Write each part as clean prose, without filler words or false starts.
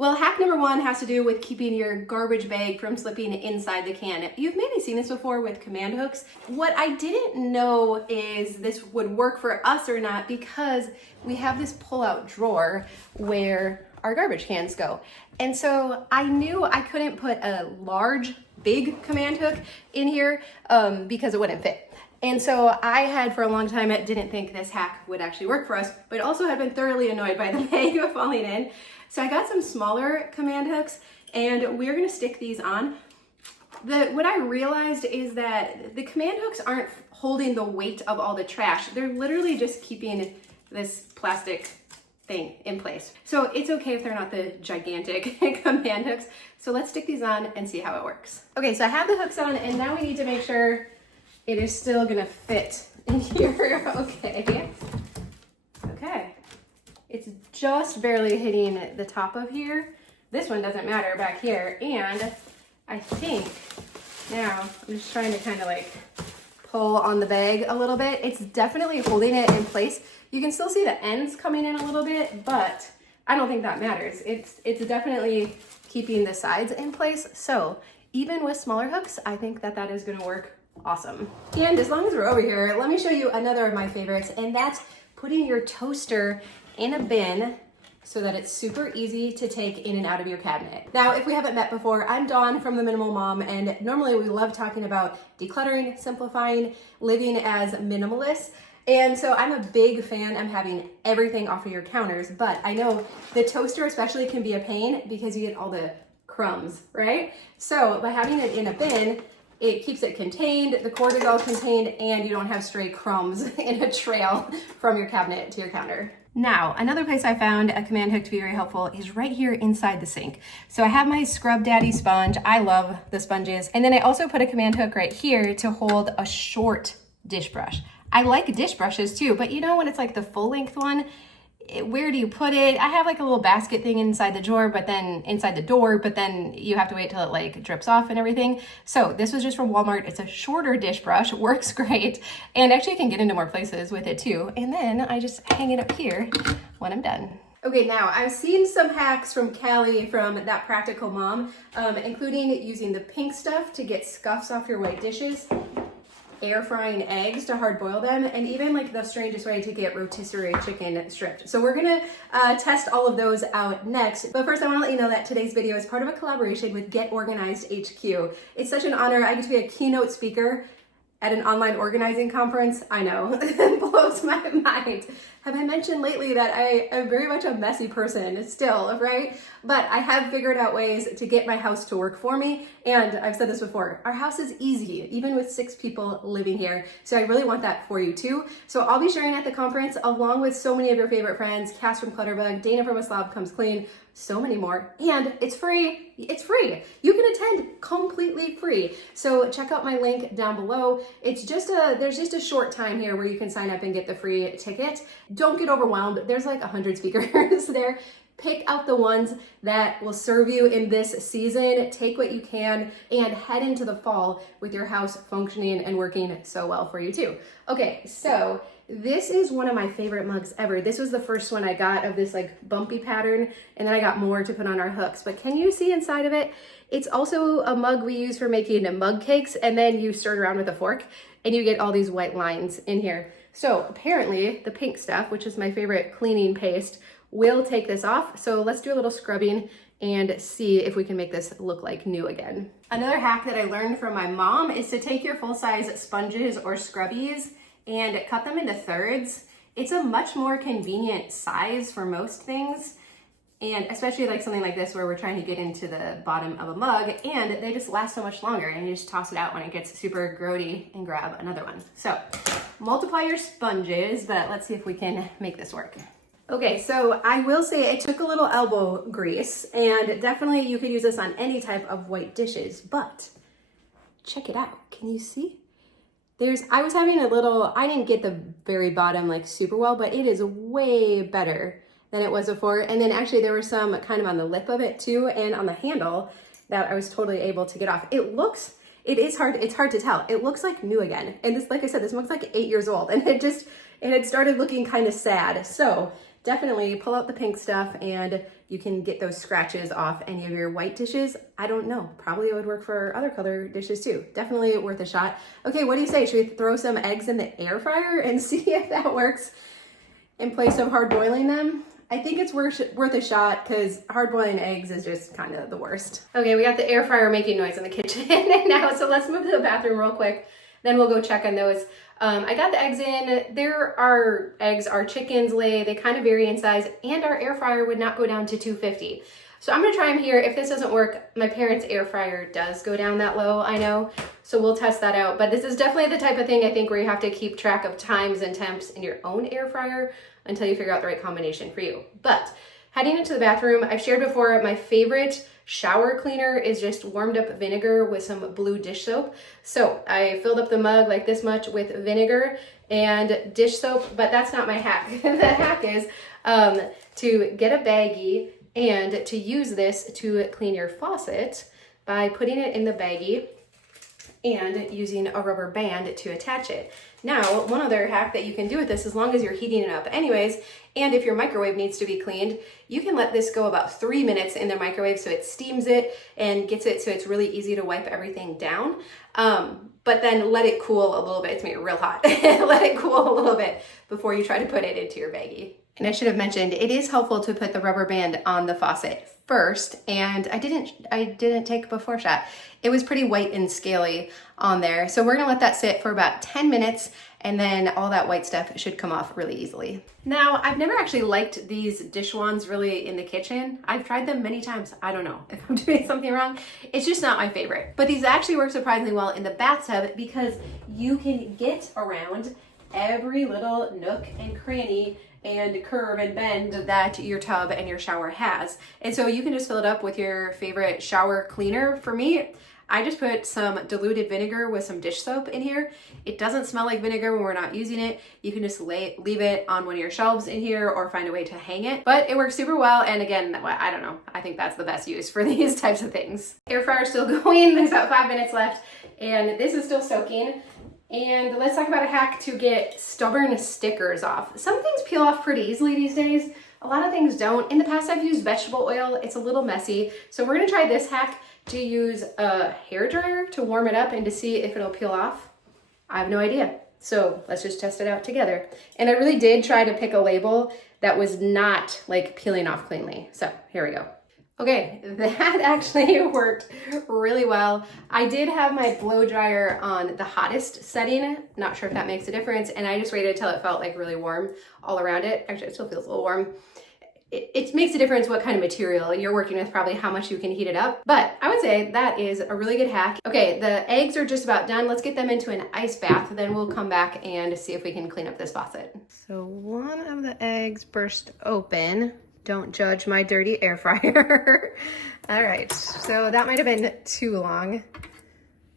Well, hack number one has to do with keeping your garbage bag from slipping inside the can. You've maybe seen this before with command hooks. What I didn't know is this would work for us or not because we have this pull-out drawer where our garbage cans go. And so I knew I couldn't put a large, big command hook in here because it wouldn't fit. And so I had for a long time, didn't think this hack would actually work for us, but also had been thoroughly annoyed by the bag falling in. So I got some smaller command hooks and we're gonna stick these on. What I realized is that the command hooks aren't holding the weight of all the trash. They're literally just keeping this plastic thing in place. So it's okay if they're not the gigantic command hooks. So let's stick these on and see how it works. Okay, so I have the hooks on and now we need to make sure it is still gonna fit in here. Okay. Okay. It's just barely hitting the top of here. This one doesn't matter back here. And I think now I'm just trying to kind of like pull on the bag a little bit. It's definitely holding it in place. You can still see the ends coming in a little bit, but I don't think that matters. It's definitely keeping the sides in place. So even with smaller hooks, I think that that is gonna work awesome. And as long as we're over here, let me show you another of my favorites, and that's putting your toaster in a bin so that it's super easy to take in and out of your cabinet. Now, if we haven't met before, I'm Dawn from The Minimal Mom, and normally we love talking about decluttering, simplifying, living as minimalists. And so I'm a big fan of having everything off of your counters, but I know the toaster especially can be a pain because you get all the crumbs, right? So by having it in a bin, it keeps it contained, the cord is all contained, and you don't have stray crumbs in a trail from your cabinet to your counter. Now, another place I found a command hook to be very helpful is right here inside the sink. So I have my Scrub Daddy sponge. I love the sponges. And then I also put a command hook right here to hold a short dish brush. I like dish brushes too, but you know when it's like the full length one, where do you put it? I have like a little basket thing inside the drawer, but then inside the door, but then you have to wait till it like drips off and everything. So this was just from Walmart. It's a shorter dish brush, works great. And actually you can get into more places with it too. And then I just hang it up here when I'm done. Okay, now I've seen some hacks from Callie from That Practical Mom, including using the pink stuff to get scuffs off your white dishes, air frying eggs to hard boil them, and even like the strangest way to get rotisserie chicken stripped. So we're gonna test all of those out next. But first I wanna let you know that today's video is part of a collaboration with Get Organized HQ. It's such an honor. I get to be a keynote speaker at an online organizing conference. I know, it blows my mind. Have I mentioned lately that I am very much a messy person still, right? But I have figured out ways to get my house to work for me. And I've said this before, our house is easy, even with 6 people living here. So I really want that for you too. So I'll be sharing at the conference along with so many of your favorite friends, Cass from Clutterbug, Dana from A Slob Comes Clean, so many more. And it's free. It's free. You can attend completely free. So check out my link down below. It's just there's just a short time here where you can sign up and get the free ticket. Don't get overwhelmed. There's like 100 speakers there. Pick out the ones that will serve you in this season. Take what you can and head into the fall with your house functioning and working so well for you too. Okay, so this is one of my favorite mugs ever. This was the first one I got of this like bumpy pattern, and then I got more to put on our hooks. But can you see inside of it? It's also a mug we use for making mug cakes, and then you stir it around with a fork and you get all these white lines in here. So apparently the pink stuff, which is my favorite cleaning paste, will take this off. So let's do a little scrubbing and see if we can make this look like new again. Another hack that I learned from my mom is to take your full-size sponges or scrubbies and cut them into thirds. It's a much more convenient size for most things, and especially like something like this where we're trying to get into the bottom of a mug, and they just last so much longer, and you just toss it out when it gets super grody and grab another one. So multiply your sponges, but let's see if we can make this work. Okay, so I will say I took a little elbow grease, and definitely you could use this on any type of white dishes, but check it out. Can you see? I was having a little, I didn't get the very bottom like super well, but it is way better than it was before. And then actually there was some kind of on the lip of it too, and on the handle that I was totally able to get off. It's hard to tell. It looks like new again. And this, like I said, this looks like 8 years old, and it had started looking kind of sad. So definitely pull out the pink stuff and you can get those scratches off any of your white dishes. I don't know, probably it would work for other color dishes too. Definitely worth a shot. Okay, what do you say? Should we throw some eggs in the air fryer and see if that works in place of hard boiling them? I think it's worth a shot because hard boiling eggs is just kind of the worst. Okay, we got the air fryer making noise in the kitchen now, so let's move to the bathroom real quick. Then we'll go check on those. I got the eggs in. There are eggs our chickens lay. They kind of vary in size, and our air fryer would not go down to 250. So I'm gonna try them here. If this doesn't work, my parents' air fryer does go down that low, I know. So we'll test that out. But this is definitely the type of thing I think where you have to keep track of times and temps in your own air fryer until you figure out the right combination for you. But heading into the bathroom, I've shared before, my favorite shower cleaner is just warmed up vinegar with some blue dish soap. So I filled up the mug like this much with vinegar and dish soap, but that's not my hack. The hack is to get a baggie and to use this to clean your faucet by putting it in the baggie and using a rubber band to attach it. Now, one other hack that you can do with this, as long as you're heating it up anyways, and if your microwave needs to be cleaned, you can let this go about 3 minutes in the microwave so it steams it and gets it so it's really easy to wipe everything down. But then let it cool a little bit. It's made real hot. Let it cool a little bit before you try to put it into your baggie. And I should have mentioned, it is helpful to put the rubber band on the faucet first, and I didn't take a before shot. It was pretty white and scaly on there. So we're gonna let that sit for about 10 minutes and then all that white stuff should come off really easily. Now, I've never actually liked these dish wands really in the kitchen. I've tried them many times. I don't know if I'm doing something wrong. It's just not my favorite. But these actually work surprisingly well in the bathtub because you can get around every little nook and cranny and curve and bend that your tub and your shower has. And so you can just fill it up with your favorite shower cleaner. For me, I just put some diluted vinegar with some dish soap in here. It doesn't smell like vinegar when we're not using it. You can just leave it on one of your shelves in here or find a way to hang it. But it works super well. And again, I don't know. I think that's the best use for these types of things. Air fryer's still going. There's about 5 minutes left and this is still soaking. And let's talk about a hack to get stubborn stickers off. Some things peel off pretty easily these days. A lot of things don't. In the past, I've used vegetable oil. It's a little messy. So we're gonna try this hack to use a hairdryer to warm it up and to see if it'll peel off. I have no idea. So let's just test it out together. And I really did try to pick a label that was not like peeling off cleanly. So here we go. Okay, that actually worked really well. I did have my blow dryer on the hottest setting. Not sure if that makes a difference. And I just waited until it felt like really warm all around it. Actually, it still feels a little warm. It makes a difference what kind of material you're working with, probably how much you can heat it up. But I would say that is a really good hack. Okay, the eggs are just about done. Let's get them into an ice bath. Then we'll come back and see if we can clean up this faucet. So one of the eggs burst open. Don't judge my dirty air fryer. All right, so that might have been too long.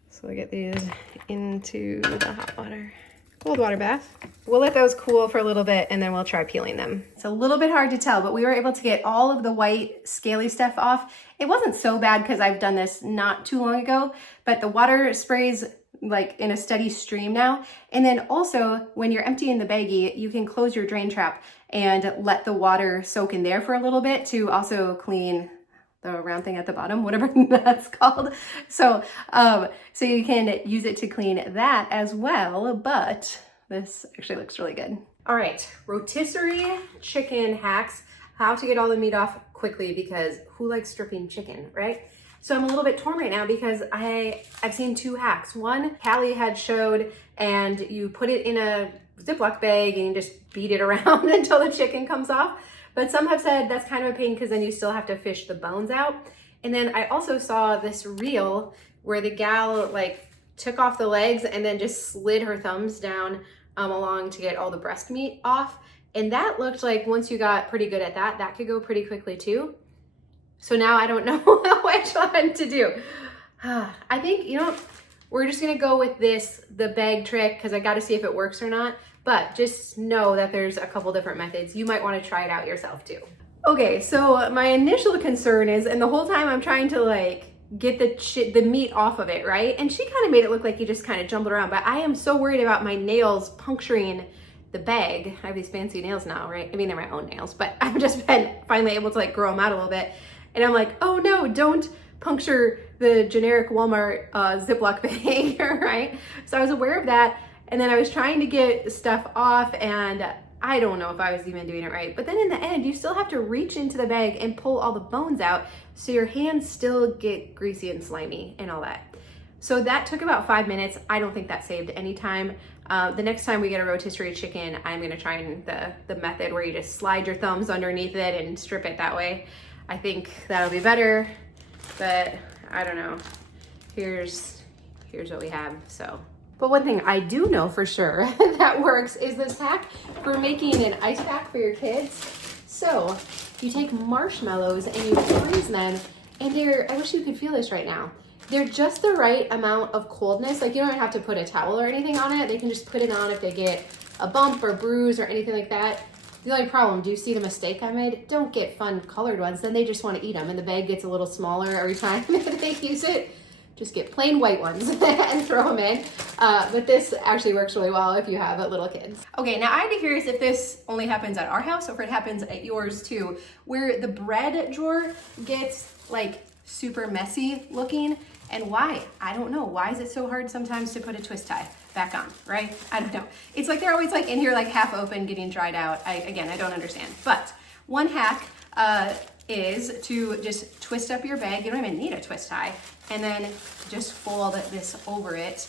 So we'll get these into the hot water. Cold water bath. We'll let those cool for a little bit and then we'll try peeling them. It's a little bit hard to tell, but we were able to get all of the white scaly stuff off. It wasn't so bad because I've done this not too long ago, but the water sprays like in a steady stream now. And then also when you're emptying the baggie, you can close your drain trap and let the water soak in there for a little bit to also clean the round thing at the bottom, whatever that's called. So, so you can use it to clean that as well, but this actually looks really good. All right, rotisserie chicken hacks, how to get all the meat off quickly because who likes stripping chicken, right? So I'm a little bit torn right now because I've seen two hacks. One, Callie had showed, and you put it in a Ziploc bag and you just beat it around until the chicken comes off. But some have said that's kind of a pain because then you still have to fish the bones out. And then I also saw this reel where the gal like took off the legs and then just slid her thumbs down along to get all the breast meat off. And that looked like once you got pretty good at that, that could go pretty quickly too. So now I don't know which one to do. I think, you know, we're just gonna go with the bag trick because I gotta see if it works or not. But just know that there's a couple different methods. You might want to try it out yourself too. Okay, so my initial concern is, and the whole time I'm trying to like get the meat off of it, right? And she kind of made it look like you just kind of jumbled around, but I am so worried about my nails puncturing the bag, I have these fancy nails now, right? I mean, they're my own nails, but I've just been finally able to like grow them out a little bit. And I'm like, oh no, don't puncture the generic Walmart Ziploc bag, right? So I was aware of that. And then I was trying to get stuff off, and I don't know if I was even doing it right. But then in the end, you still have to reach into the bag and pull all the bones out, so your hands still get greasy and slimy and all that. So that took about 5 minutes. I don't think that saved any time. The next time we get a rotisserie chicken, I'm gonna try the method where you just slide your thumbs underneath it and strip it that way. I think that'll be better, but I don't know. Here's what we have, so. But one thing I do know for sure that works is this hack for making an ice pack for your kids. So you take marshmallows and you freeze them, and I wish you could feel this right now. They're just the right amount of coldness. Like, you don't have to put a towel or anything on it. They can just put it on if they get a bump or bruise or anything like that. The only problem, do you see the mistake I made? Don't get fun colored ones, then they just want to eat them and the bag gets a little smaller every time they use it. Just get plain white ones and throw them in. But this actually works really well if you have little kids. Okay, now I'd be curious if this only happens at our house or if it happens at yours too, where the bread drawer gets like super messy looking. And why? I don't know. Why is it so hard sometimes to put a twist tie back on, right? I don't know. It's like they're always like in here like half open, getting dried out. Again, I don't understand. But one hack is to just twist up your bag. You don't even need a twist tie. And then just fold this over it.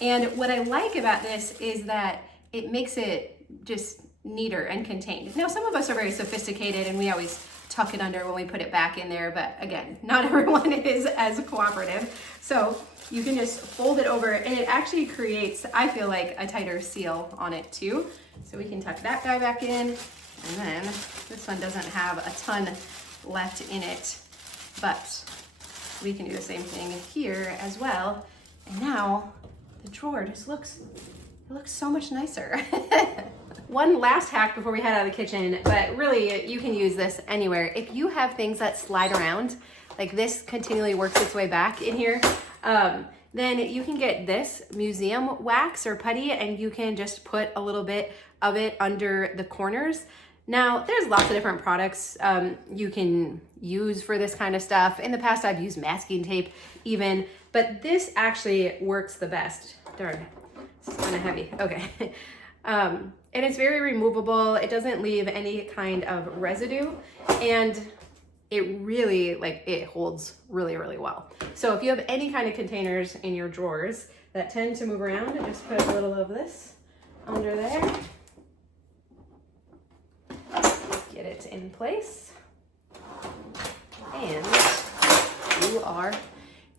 And what I like about this is that it makes it just neater and contained. Now, some of us are very sophisticated and we always tuck it under when we put it back in there, but again, not everyone is as cooperative. So you can just fold it over, and it actually creates, I feel like, a tighter seal on it too. So we can tuck that guy back in, and then this one doesn't have a ton left in it, but we can do the same thing here as well. And now the drawer just looks so much nicer. One last hack before we head out of the kitchen, but really you can use this anywhere. If you have things that slide around, like this continually works its way back in here, then you can get this museum wax or putty, and you can just put a little bit of it under the corners. Now, there's lots of different products you can use for this kind of stuff. In the past, I've used masking tape even, but this actually works the best. Darn, it's kind of heavy. Okay. And it's very removable. It doesn't leave any kind of residue, and it really, it holds really, really well. So if you have any kind of containers in your drawers that tend to move around, just put a little of this under there. Get it in place. And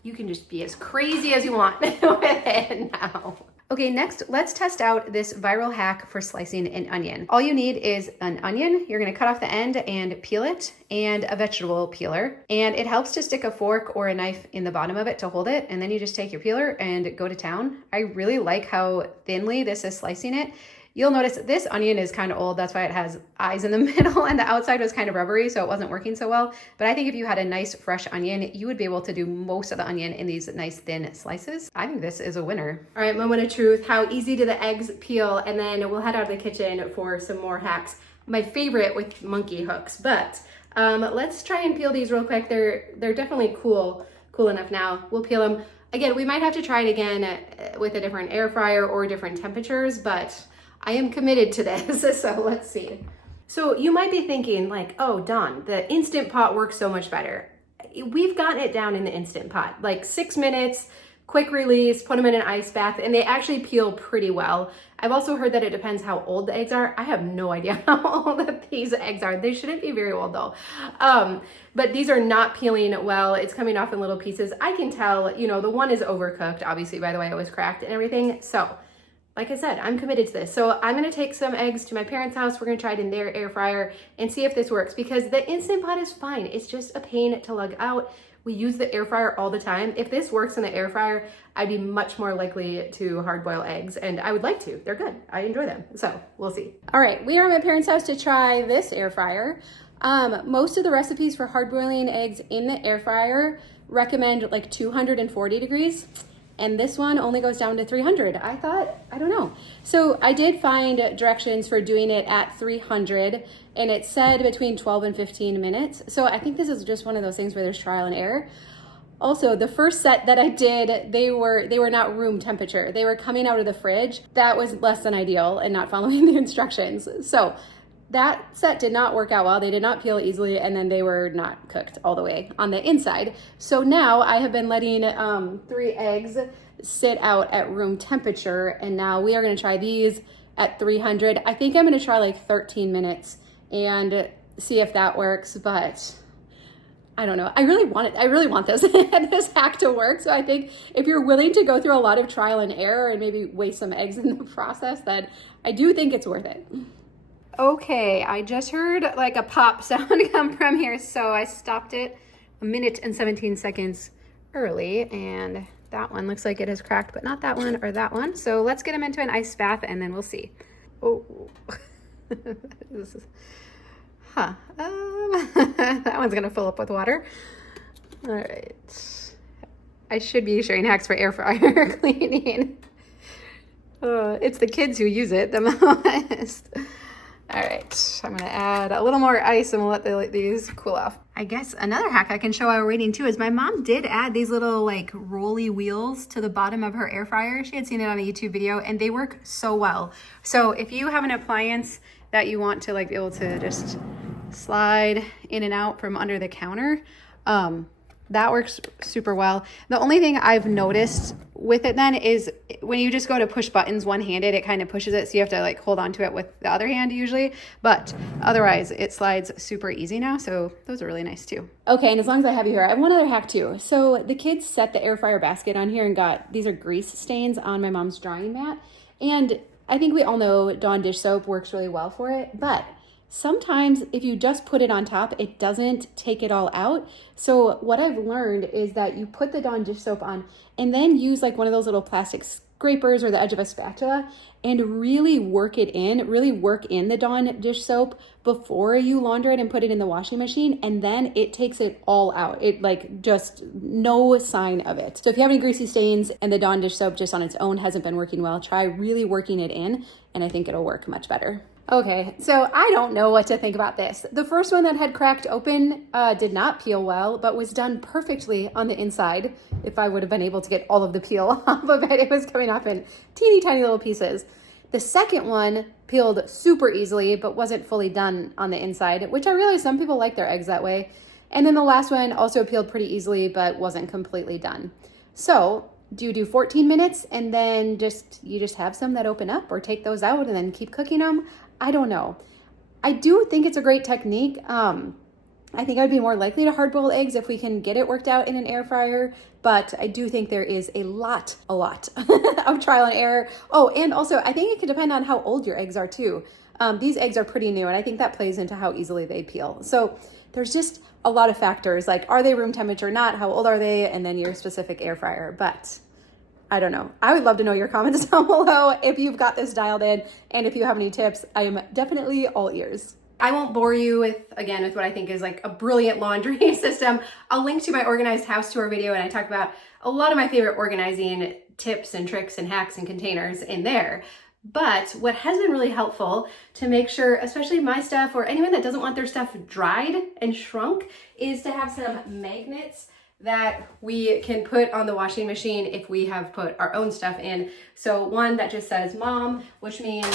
you can just be as crazy as you want with it now. Okay, next, let's test out this viral hack for slicing an onion. All you need is an onion. You're gonna cut off the end and peel it, and a vegetable peeler. And it helps to stick a fork or a knife in the bottom of it to hold it. And then you just take your peeler and go to town. I really like how thinly this is slicing it. You'll notice this onion is kind of old. That's why it has eyes in the middle, and the outside was kind of rubbery, so it wasn't working so well. But I think if you had a nice fresh onion, you would be able to do most of the onion in these nice thin slices. I think this is a winner. All right, moment of truth. How easy do the eggs peel? And then we'll head out of the kitchen for some more hacks. My favorite with monkey hooks, but let's try and peel these real quick. They're definitely cool enough now. We'll peel them. Again, we might have to try it again with a different air fryer or different temperatures, but I am committed to this, so let's see. So you might be thinking like, oh, Dawn, the Instant Pot works so much better. We've gotten it down in the Instant Pot, like 6 minutes, quick release, put them in an ice bath, and they actually peel pretty well. I've also heard that it depends how old the eggs are. I have no idea how old these eggs are. They shouldn't be very old though. But these are not peeling well. It's coming off in little pieces. I can tell, the one is overcooked, obviously, by the way, it was cracked and everything. So like I said, I'm committed to this. So I'm gonna take some eggs to my parents' house. We're gonna try it in their air fryer and see if this works, because the Instant Pot is fine. It's just a pain to lug out. We use the air fryer all the time. If this works in the air fryer, I'd be much more likely to hard boil eggs, and I would like to. They're good. I enjoy them. So we'll see. All right, we are at my parents' house to try this air fryer. Most of the recipes for hard boiling eggs in the air fryer recommend like 240 degrees. and this one only goes down to 300. I thought, I don't know. So I did find directions for doing it at 300, and it said between 12 and 15 minutes. So I think this is just one of those things where there's trial and error. Also, the first set that I did, they were not room temperature. They were coming out of the fridge. That was less than ideal and not following the instructions. So that set did not work out well. They did not peel easily, and then they were not cooked all the way on the inside. So now I have been letting 3 eggs sit out at room temperature, and now we are gonna try these at 300. I think I'm gonna try like 13 minutes and see if that works, but I don't know. I really want this this hack to work. So I think if you're willing to go through a lot of trial and error and maybe waste some eggs in the process, then I do think it's worth it. Okay, I just heard like a pop sound come from here, so I stopped it 1 minute and 17 seconds early, and that one looks like it has cracked, but not that one or that one. So let's get them into an ice bath and then we'll see. Oh, this is, that one's gonna fill up with water. All right, I should be sharing hacks for air fryer cleaning. It's the kids who use it the most. All right, I'm gonna add a little more ice and we'll let these cool off. I guess another hack I can show while we're waiting too is my mom did add these little like rolly wheels to the bottom of her air fryer. She had seen it on a YouTube video and they work so well. So if you have an appliance that you want to like be able to just slide in and out from under the counter, that works super well. The only thing I've noticed with it then is when you just go to push buttons one-handed, it kind of pushes it, so you have to like hold on to it with the other hand usually, but otherwise it slides super easy now, so those are really nice too. Okay, and as long as I have you here, I have one other hack too. So the kids set the air fryer basket on here and got, these are grease stains on my mom's drying mat, and I think we all know Dawn dish soap works really well for it, but sometimes if you just put it on top, it doesn't take it all out. So what I've learned is that you put the Dawn dish soap on and then use like one of those little plastic scrapers or the edge of a spatula and really work it in, really work in the Dawn dish soap before you launder it and put it in the washing machine, and then it takes it all out. It like just no sign of it. So if you have any greasy stains and the Dawn dish soap just on its own hasn't been working well, try really working it in and I think it'll work much better. Okay, so I don't know what to think about this. The first one that had cracked open did not peel well, but was done perfectly on the inside. If I would have been able to get all of the peel off of it, it was coming off in teeny tiny little pieces. The second one peeled super easily, but wasn't fully done on the inside, which I realize some people like their eggs that way. And then the last one also peeled pretty easily, but wasn't completely done. So do you do 14 minutes and then you just have some that open up, or take those out and then keep cooking them? I don't know. I do think it's a great technique. I think I'd be more likely to hard boil eggs if we can get it worked out in an air fryer, but I do think there is a lot of trial and error. Oh, and also I think it can depend on how old your eggs are too. These eggs are pretty new and I think that plays into how easily they peel. So there's just a lot of factors, like are they room temperature, not how old are they, and then your specific air fryer. But I don't know. I would love to know your comments down below if you've got this dialed in, and if you have any tips, I am definitely all ears. I won't bore you with what I think is like a brilliant laundry system. I'll link to my organized house tour video and I talk about a lot of my favorite organizing tips and tricks and hacks and containers in there. But what has been really helpful to make sure, especially my stuff or anyone that doesn't want their stuff dried and shrunk, is to have some magnets that we can put on the washing machine if we have put our own stuff in. So one that just says mom, which means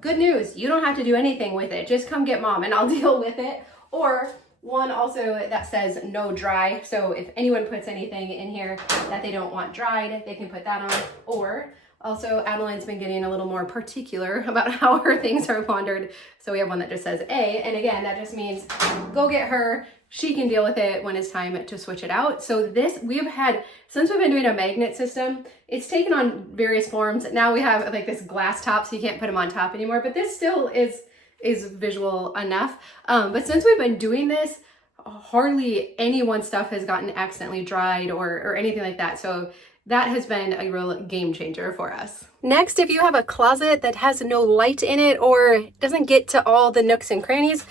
good news, you don't have to do anything with it. Just come get mom and I'll deal with it. Or one also that says no dry. So if anyone puts anything in here that they don't want dried, they can put that on. Or also, Adeline's been getting a little more particular about how her things are laundered. So we have one that just says A, and again, that just means go get her. She can deal with it when it's time to switch it out. So this, we've had, since we've been doing a magnet system, it's taken on various forms. Now we have like this glass top, so you can't put them on top anymore, but this still is visual enough. But since we've been doing this, hardly anyone's stuff has gotten accidentally dried or anything like that. So that has been a real game changer for us. Next, if you have a closet that has no light in it or doesn't get to all the nooks and crannies,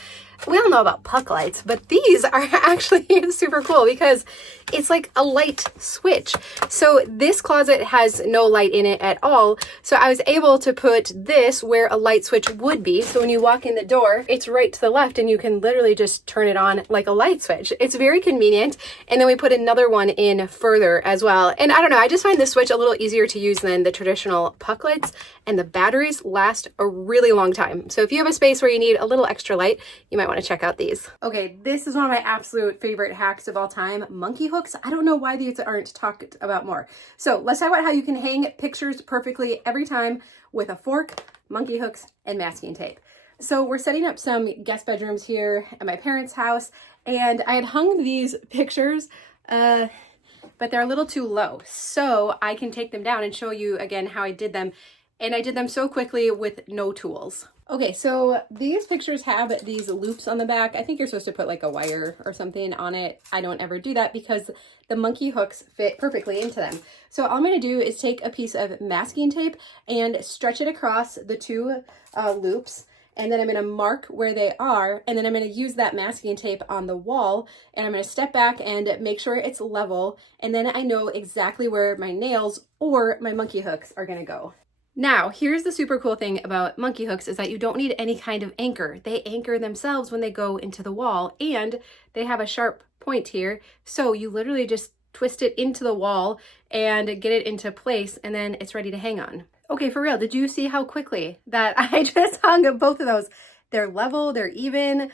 We all know about puck lights, but these are actually super cool because it's like a light switch. So this closet has no light in it at all. So I was able to put this where a light switch would be. So when you walk in the door, it's right to the left and you can literally just turn it on like a light switch. It's very convenient. And then we put another one in further as well. And I don't know, I just find this switch a little easier to use than the traditional puck lights, and the batteries last a really long time. So if you have a space where you need a little extra light, you might want to check out these. Okay, this is one of my absolute favorite hacks of all time, monkey hooks. I don't know why these aren't talked about more. So let's talk about how you can hang pictures perfectly every time with a fork, monkey hooks, and masking tape. So we're setting up some guest bedrooms here at my parents' house, and I had hung these pictures, but they're a little too low. So I can take them down and show you again how I did them. And I did them so quickly with no tools. Okay, so these pictures have these loops on the back. I think you're supposed to put like a wire or something on it. I don't ever do that because the monkey hooks fit perfectly into them. So all I'm gonna do is take a piece of masking tape and stretch it across the two loops. And then I'm gonna mark where they are. And then I'm gonna use that masking tape on the wall. And I'm gonna step back and make sure it's level. And then I know exactly where my nails or my monkey hooks are gonna go. Now, here's the super cool thing about monkey hooks is that you don't need any kind of anchor. They anchor themselves when they go into the wall, and they have a sharp point here. So you literally just twist it into the wall and get it into place, and then it's ready to hang on. Okay, for real, did you see how quickly that I just hung both of those? They're level, they're even,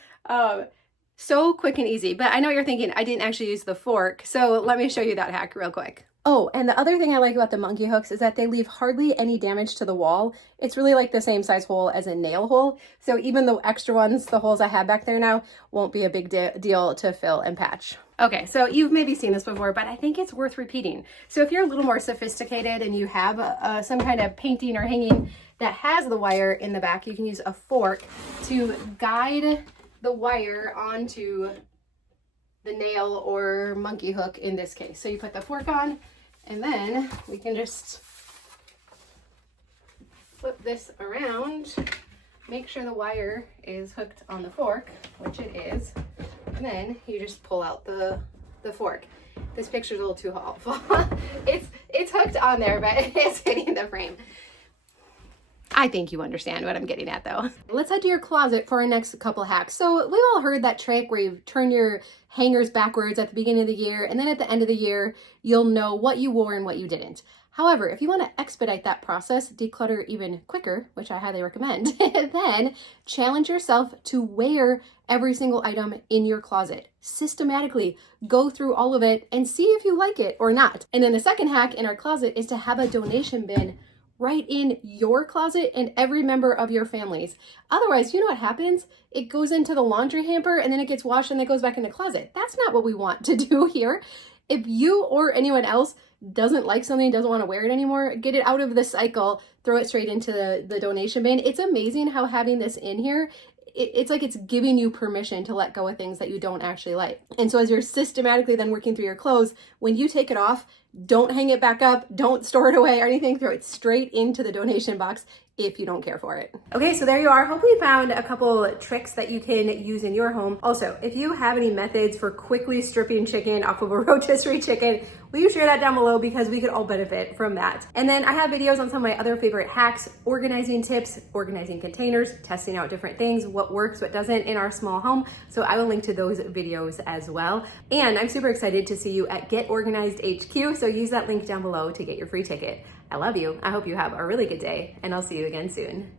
so quick and easy. But I know you're thinking I didn't actually use the fork, so let me show you that hack real quick. Oh, and the other thing I like about the monkey hooks is that they leave hardly any damage to the wall. It's really like the same size hole as a nail hole. So even the extra ones, the holes I have back there now, won't be a big deal to fill and patch. Okay, so you've maybe seen this before, but I think it's worth repeating. So if you're a little more sophisticated and you have some kind of painting or hanging that has the wire in the back, you can use a fork to guide the wire onto the nail or monkey hook in this case. So you put the fork on, and then we can just flip this around, make sure the wire is hooked on the fork, which it is, and then you just pull out the fork. This picture's a little too awful. It's hooked on there, but it's hitting the frame. I think you understand what I'm getting at though. Let's head to your closet for our next couple hacks. So we've all heard that trick where you turn your hangers backwards at the beginning of the year, and then at the end of the year, you'll know what you wore and what you didn't. However, if you want to expedite that process, declutter even quicker, which I highly recommend, then challenge yourself to wear every single item in your closet. Systematically go through all of it and see if you like it or not. And then the second hack in our closet is to have a donation bin right in your closet and every member of your families. Otherwise, you know what happens? It goes into the laundry hamper and then it gets washed and it goes back in the closet. That's not what we want to do here. If you or anyone else doesn't like something, doesn't want to wear it anymore, get it out of the cycle, throw it straight into the donation bin. It's amazing how having this in here, it's like it's giving you permission to let go of things that you don't actually like. And so as you're systematically then working through your clothes, when you take it off, don't hang it back up, don't store it away or anything, throw it straight into the donation box if you don't care for it. Okay, so there you are. Hopefully you found a couple tricks that you can use in your home. Also, if you have any methods for quickly stripping chicken off of a rotisserie chicken, will you share that down below, because we could all benefit from that. And then I have videos on some of my other favorite hacks, organizing tips, organizing containers, testing out different things, what works, what doesn't in our small home. So I will link to those videos as well. And I'm super excited to see you at Get Organized HQ. So use that link down below to get your free ticket. I love you. I hope you have a really good day, and I'll see you again soon.